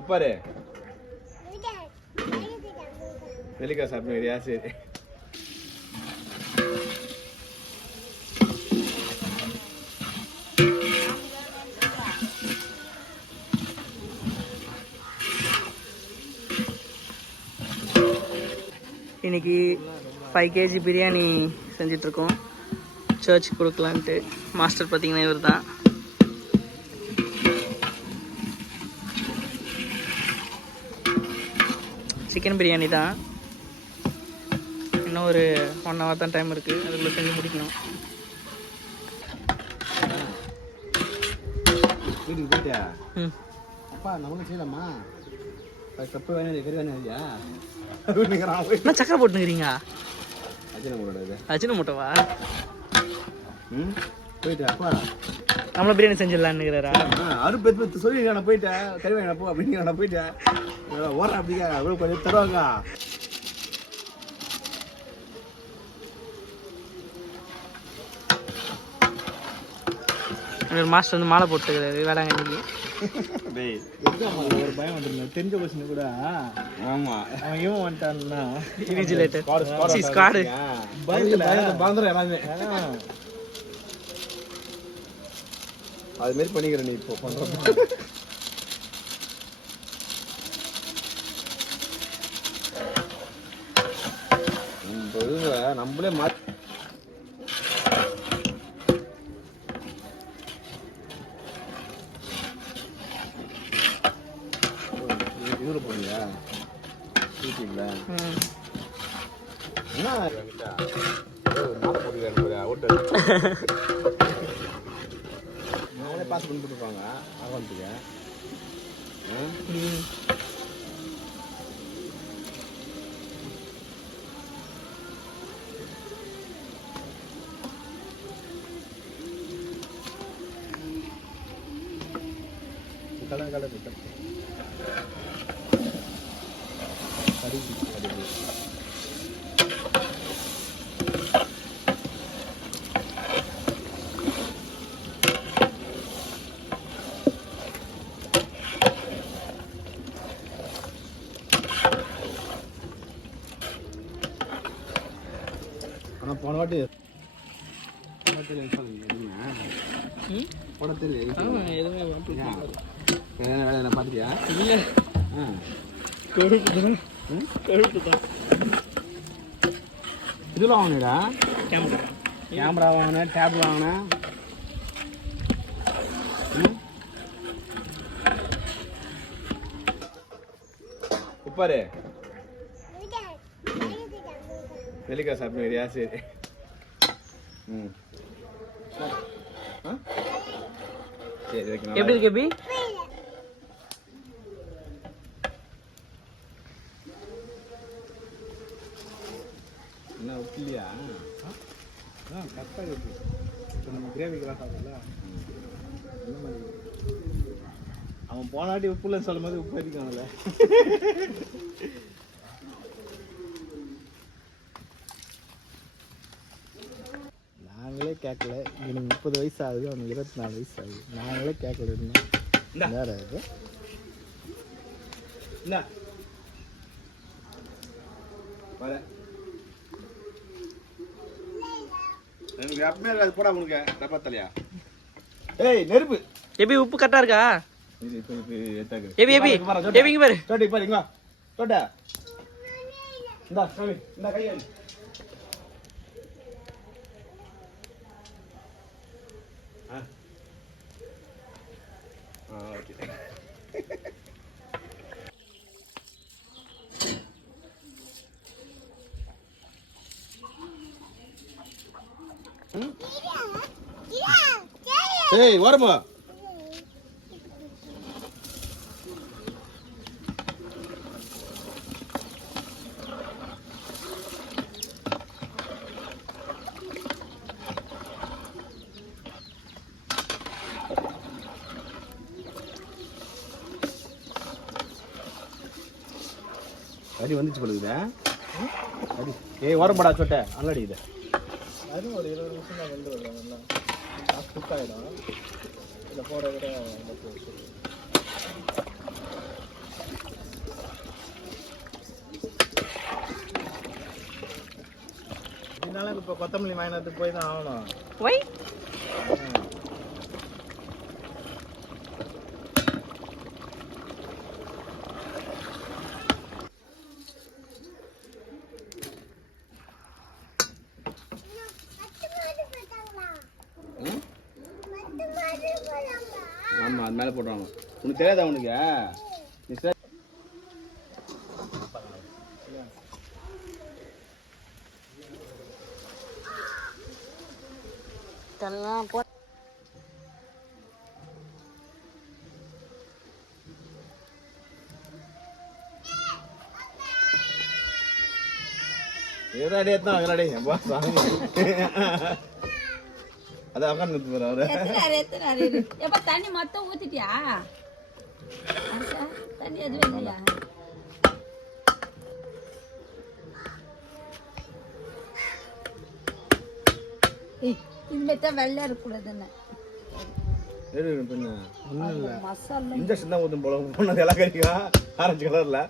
உப்பாரு நெல்லிக்காய் சாப்பிடுறியா? சரி. இன்னைக்கு 5 kg பிரியாணி செஞ்சிட்ருக்கோம். சர்ச்சுக்கு கொடுக்கலான்ட்டு. மாஸ்டர் பார்த்தீங்கன்னா இவர் தான். சிக்கன் பிரியாணி தான். இன்னும் ஒரு 1 hour தான் டைம் இருக்குது. அதுக்குள்ளே செஞ்சு முடிக்கணும். வீட்டுக்கு போயிட்டா? அப்பா நமக்கு செய்யலாமா? கப்பு வேணும், கறி வேணும்யா? என்ன சக்கரை போட்டுக்கிறீங்க? அஜின மூட்டவா? போயிட்டா அப்பா? நம்மள பிரியாணி செஞ்சிடலான்னுங்கிறாரா? அறுப்பு சொல்லி நான் போயிட்டேன். கறி வேணும் போ அப்படின்னு நான் போயிட்டேன். ஓடுறேன் அப்படிங்க அவ்வளோ கொஞ்சம் தருவாங்க. மாஸ்டர் வந்து மாலை போட்டுக்கிறாரு வேளாங்கண்ணிக்கு. ஒரு பயம் வந்துருங்க தெரிஞ்ச கொஸ்டின் கூட. ஆமா அவன் இவன் வந்துட்டான்னா இன்விஜிலேட்டர் ஸ்குவாட் பறந்துடும் எல்லாமே. அது மாதிரி பண்ணிக்கிற நீ இப்போ பண்ற. நம்மளே மாற்றி இவரு போறீங்களா? வீட்டீங்களா? என்ன மாலை போட்டுக்கிறாரு ஓட்டல். நானே பாஸ் பண்ணி போட்டுருப்பாங்க ஆகத்துக்கு. கடை கடை ஆனால் போன வாட்டி போன தெரியல வேலை பார்த்துட்டியா? இல்லை கொழுப்பு தான். இதெல்லாம் வாங்கினடா? கேமரா வாங்கினேன், டேப் வாங்கினேன். உப்பாரு நெல்லிக்காய் சாப்பிடுறியா? சரி. சரி வைக்கணும். எப்படி இருக்கு எப்படி? என்ன உப்பு இல்லையா? கரெக்டாக இருக்கு. இப்போ நம்ம கிரேவிக்கெல்லாம் சாப்பிடல. என்ன மாதிரி அவன் போனாட்டி உப்பு இல்லைன்னு சொல்லும் போது உப்பு அதிகம்ல. நாங்களே கேட்கல. எனக்கு 30 வயசு ஆகுது, அவனுக்கு 24 வயசு ஆகுது. நாங்களே கேட்கல. இருந்தால் வேற இது என்ன வர எனக்கு அப்பமே அது போடா உனக்கு டப்பா தலையா? ஏய் நெருப்பு எப்படி உப்பு கரெக்டாக இருக்கா? எபி பாரு டோட்டி பாரு இங்க டோட்டா இந்தா சாமி இந்த கையை ஓகே. ஏய் வரமா அடி வந்துச்சு போலுதா அடி. ஏய் வரமாடா சொட்ட அல்லடி இது அது ஒரு 20 நிமிஷம் தான் வந்து வருவாங்க. குக் ஆகிடும். இதில் போட விட இப்போ கொத்தமல்லி வாங்கினதுக்கு போய் தான் ஆகணும். ஒய் ஆமாம் அது மேலே போடுறாங்க. உனக்கு தெரியாதா உனக்கு? நீ சார் இதெல்லாம் போ எவ்வளோ தான் எவ்வளோ எம்பா சாமி அதை உட்காந்து போகிற அவரு எப்ப தண்ணி மொத்தம் ஊத்திட்டியா? தண்ணி எதுவும் இல்லையா? இனிமேத்தான் வெள்ளை இருக்கக்கூடாதுன்னு ஒன்றும் இல்லை மசாலா இன்ஜெக்ஷன் தான் ஊற்றும் போல போனது எல்லாம் கறிக்கும் ஆரஞ்சு கலரில்